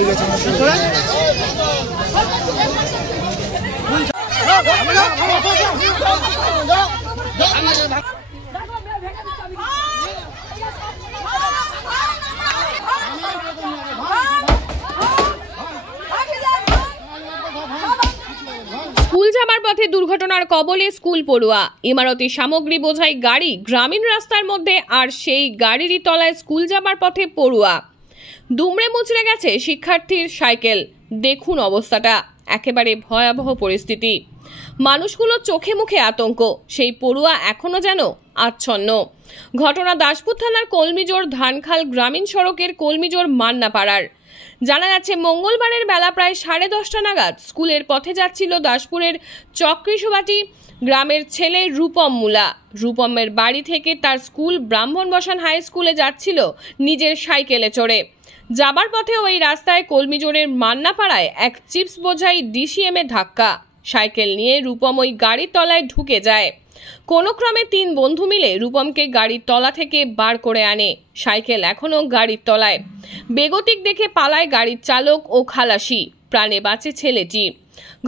School যাবার পথে দুর্ঘটনার কবলে স্কুল পড়ুয়া। ইমারতি সামগ্রী বোঝাই গাড়ি গ্রামীণ রাস্তার মধ্যে, আর সেই গাড়িরই তলায় স্কুল যাবার পথে পড়ুয়া। দুমড়ে মুচড়ে গেছে শিক্ষার্থীর সাইকেল। দেখুন অবস্থাটা, একেবারে ভয়াবহ পরিস্থিতি। মানুষগুলো চোখে মুখে আতঙ্ক, সেই পড়ুয়া এখনো যেন আচ্ছন্ন। ঘটনা দাসপুর থানার কলমিজোর ধানখাল গ্রামীণ সড়কের কলমিজোর মান্নাপাড়ার। জানা যাচ্ছে মঙ্গলবারের বেলা প্রায় 10:30 নাগাদ স্কুলের পথে যাচ্ছিল দাসপুরের চক্রিসুবাটি গ্রামের ছেলে রূপম মুলা। রূপমের বাড়ি থেকে তার স্কুল ব্রাহ্মণবসান হাই স্কুলে যাচ্ছিল নিজের সাইকেলে চড়ে। যাবার পথে ওই রাস্তায় কলমিজোরের মান্নাপাড়ায় এক চিপস বোঝাই ডিসিএমে ধাক্কা। সাইকেল নিয়ে রূপম ওই গাড়ির তলায় ঢুকে যায়। কোনো ক্রমে 3 বন্ধু মিলে রূপমকে গাড়ির তলা থেকে বার করে আনে। সাইকেল এখনো গাড়ির তলায়। বেগতিক দেখে পালায় গাড়ির চালক ও খালাসি, প্রাণে বাঁচে ছেলেটি।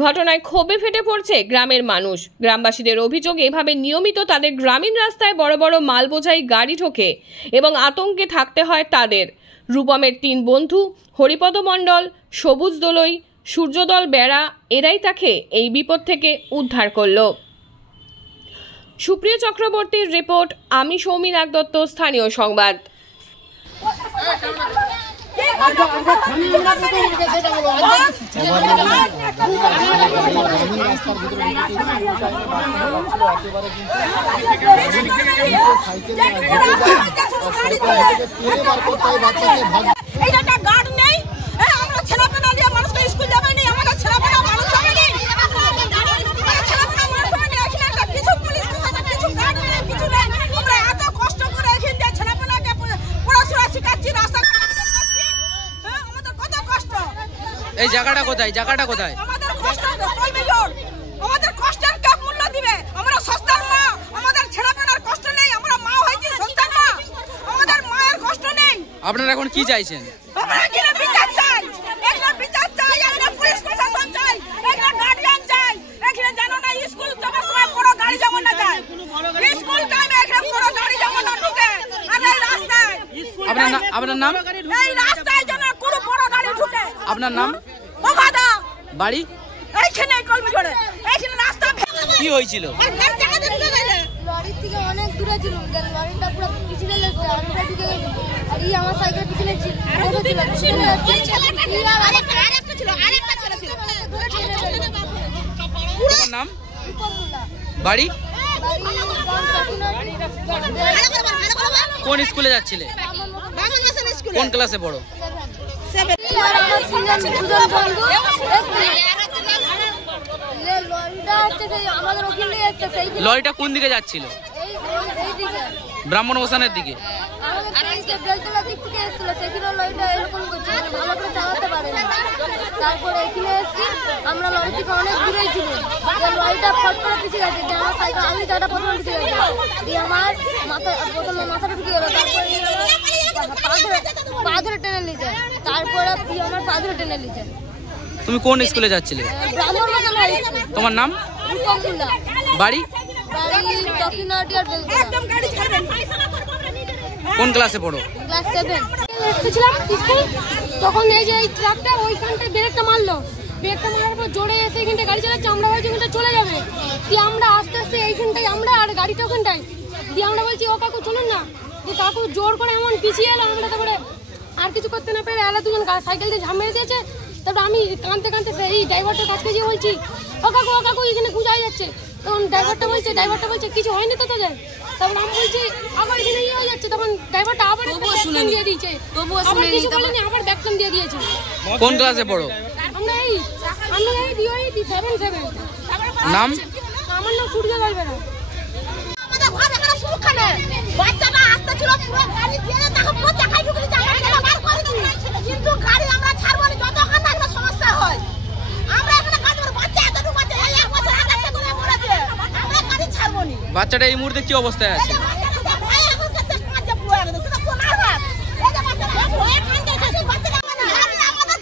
ঘটনায় ক্ষোভে ফেটে পড়ছে গ্রামের মানুষ। গ্রামবাসীদের অভিযোগ, এভাবে নিয়মিত তাদের গ্রামীণ রাস্তায় বড় বড় মাল বোঝাই গাড়ি ঢোকে এবং আতঙ্কে থাকতে হয় তাদের। রূপমের 3 বন্ধু হরিপদ মণ্ডল, সবুজ দোলই, সূর্যদল বেড়া, এরাই তাকে এই বিপদ থেকে উদ্ধার করল। সুপ্রিয় চক্রবর্তীর রিপোর্ট, আমি সৌমি নাগদত্ত, স্থানীয় সংবাদ। এই জায়গাটা কোথায়? জায়গাটা কোথায়? আমাদের কষ্ট কলমিজোর, আমাদের কষ্টের কে মূল্য দিবে? আমরা সস্তার মা, আমাদের ছেলেপেলার কষ্ট নেই। আমরা মা হইছি সস্তার মা, আমাদের মায়ের কষ্ট নেই। আপনারা এখন কি চাইছেন? আমরা এখানে বিচার চাই, এখানে বিচার চাই, এখানে পুলিশ প্রশাসন চাই, এখানে গার্ডিয়ান চাই। এখানে জানো না স্কুল যাওয়ার সময় বড় গাড়ি যেমন না যায়, স্কুল টাইমে এখানে বড় গাড়ি যেমন না ঢুকে। আর এই রাস্তায় আপনার নাম? এই রাস্তায় যেন কোনো বড় গাড়ি ঢুকে। আপনার নাম? বাবাদা। বাড়ি এইখানে কলমিজোরে, এইখানে রাস্তা। কি হয়েছিল? লরি থেকে অনেক দূরে ছিল, লরিটা পুরো পিছনে লেগেছে, আমরা ঢুকে গেছি। আর এই আমার সাইকেল পিছনে ছিল, আরেকটা ছিল, তোমার নাম? বাড়ি? কোন স্কুলে যাচ্ছিলে? কোন ক্লাসে পড়ো? লরিটা কোন দিকে যাচ্ছিল? ব্রাহ্মণবসানের দিকে। তারপরে এখানে এসেছি, আমরা লরি থেকে অনেক দূরেই ছিল। লরিটা ফট করে পিছিয়ে গেছে, আমার সাইকেল আমি যাটা প্রথমে পিছিয়ে গেছে, দিয়ে আমার প্রথমে মাথাটা ঢুকে গেল। তারপরে পা ধরে টেনে নিয়েছে, তারপরে আমার পা ধরে টেনে নিয়েছে। তুমি কোন স্কুলে যাচ্ছিলে? ব্রাহ্মণবসান হাই স্কুল। তোমার নাম? রূপম মুলা। বাড়ি? বাড়ি চকিনাটি আর বেলতলা। কোন ক্লাসে পড়ো? ক্লাস 7। এসেছিলাম স্কুল, তখন এই যে এই ট্রাকটা ওইখানটায় ব্রেকটা মারলো। ব্রেকটা মারার পর জোরে এসে এইখানটায় গাড়ি চালাচ্ছে, আমরা ভাবছি ওখানটা চলে যাবে। দিয়ে আমরা আস্তে আস্তে এইখানটায় আমরা আর গাড়িটা ওখানটায় দিয়ে আমরা বলছি ও কাকু চলুন না। দিয়ে কাকু জোর করে এমন পিছিয়ে এলো, আমরা তারপরে আর কিছু করতে না পেরে এলা দুজন সাইকেল দিয়ে ঝাম মেরে দিয়েছে। তারপরে আমি কাঁদতে কাঁদতে এই ড্রাইভারটার কাছে গিয়ে বলছি ও কাকু এখানে গুজাই যাচ্ছে। তখন ড্রাইভারটা বলছে কিছু হয়নি তো তোদের। তারপর আমি বলছি আবার এখানে ইয়ে হয়ে যাচ্ছে, তখন ড্রাইভারটা আবার ব্যাকটাম দিয়ে দিয়েছে, আবার কিছু বলেনি, আবার ব্যাকটাম দিয়ে দিয়েছে। কোন ক্লাসে পড়ো? আমরা এই 7। নাম? আমার নাম সূর্যদল বেড়া। আমাদের ঘর এখানে সুখানে বাচ্চাটা আসতে ছিল, পুরো গাড়ি দিয়ে তাকে পুরো চাকায় ঢুকে দিয়েছে, আমরা এখানে বার করেছি। কিন্তু গাড়ি আমরা ছাড়বো না যতক্ষণ না একটা সমস্যা হয়। আমরা এখানে কাজ করব, বাচ্চা এতটুকু বাচ্চা এক বছর আগে থেকে মরেছে, আমরা গাড়ি ছাড়বো না। বাচ্চাটা এই মুহূর্তে কি অবস্থায় আছে? আমাদের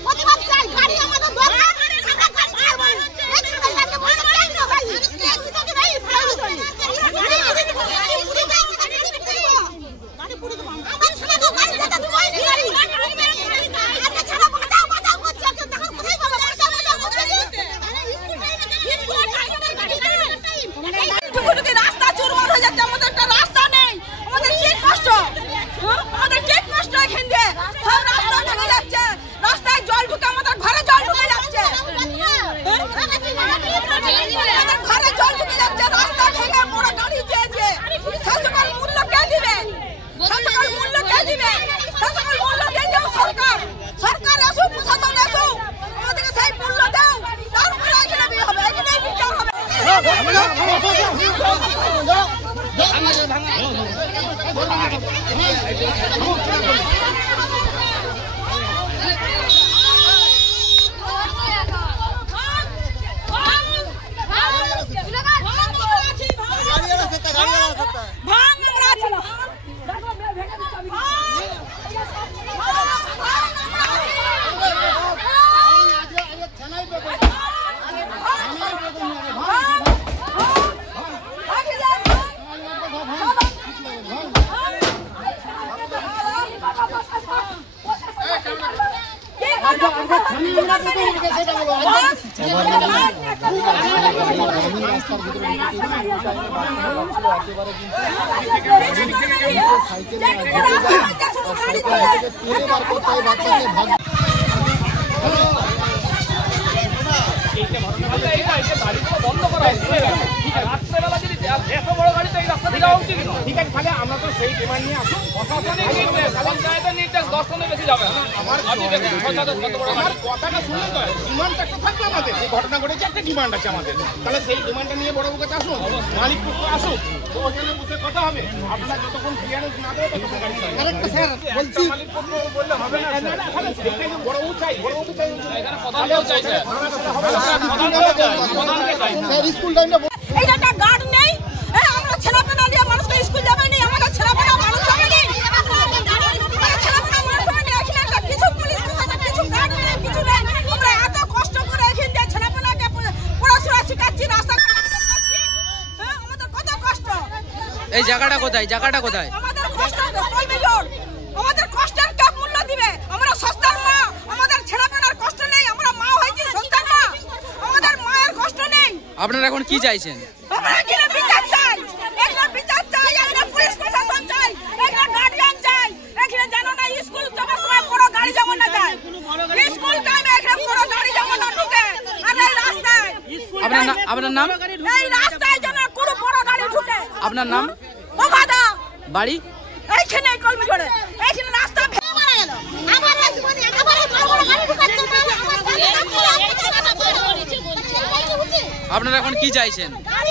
বন্ধ করা রাত্রেবেলা যদি এত বড় গাড়ি তো এই রাস্তা থেকে উঠছে কিনা ঠিক আছে তাহলে আমরা তো সেই ডিমান্ড নিয়ে আসুন প্রশাসনিক নির্দেশ পঞ্চায়েতের নির্দেশ 10 টনের বেশি যাবে না আমার কথাটা শুনলে তো ডিমান্ড একটা থাকবে আমাদের এই ঘটনা ঘটেছে একটা ডিমান্ড আছে আমাদের তাহলে সেই ডিমান্ডটা নিয়ে বড় কাছে আসুন মালিক পক্ষ আসুন তো ওখানে বসে কথা হবে আপনারা যতক্ষণ ক্লিয়ারেন্স না দেবে ততক্ষণ গাড়ি চালাবেন স্যার বলছি মালিক পক্ষ বললে হবে না না এখানে বড় চাই এখানে কথা চাই স্যার স্যার স্কুল টাইমটা এই একটা গার্ড নেই আমরা ছেলেপেলা নিয়ে মানুষকে স্কুল যাবে না আমরা ছেলেপেলা মানুষ যাবে না ছেলেপেলা মানুষ যাবে না এখানে কিছু পুলিশ কিছু গার্ড নেই কিছু নেই আমরা এত কষ্ট করে এখানে ছেলেপেলাকে পড়াশোনা শেখাচ্ছি রাস্তা আমাদের কত কষ্ট এই জায়গাটা কোথায় আমাদের কষ্ট কলমি রোড আমাদের কষ্টের কে মূল্য দিবে আমরা সস্তার মা আমাদের ছেলেপেলার কষ্ট নেই আমরা মা হয়েছি সস্তার মা আমাদের মায়ের কষ্ট নেই আপনারা এখন কি চাইছেন আমরা এখানে বিচার চাই একটা পুলিশ প্রশাসন চাই একটা গার্ডিয়ান চাই এখানে জানো না স্কুল যাওয়ার সময় বড় গাড়ি যেমন না যায় স্কুল টাইমে এখানে বড় গাড়ি যেমন না ঢুকে আর এই রাস্তায় আপনার নাম এই রাস্তায় যেন কোনো বড় গাড়ি ঢুকে আপনার নাম ওবাদা বাড়ি এইখানে কলমি জোড়ে এইখানে রাস্তা ভেঙে মারা গেল আবার জীবনে একেবারে বড় গাড়ি ঢুকাচ্ছে না আপনারা এখন কি চাইছেন গাড়ি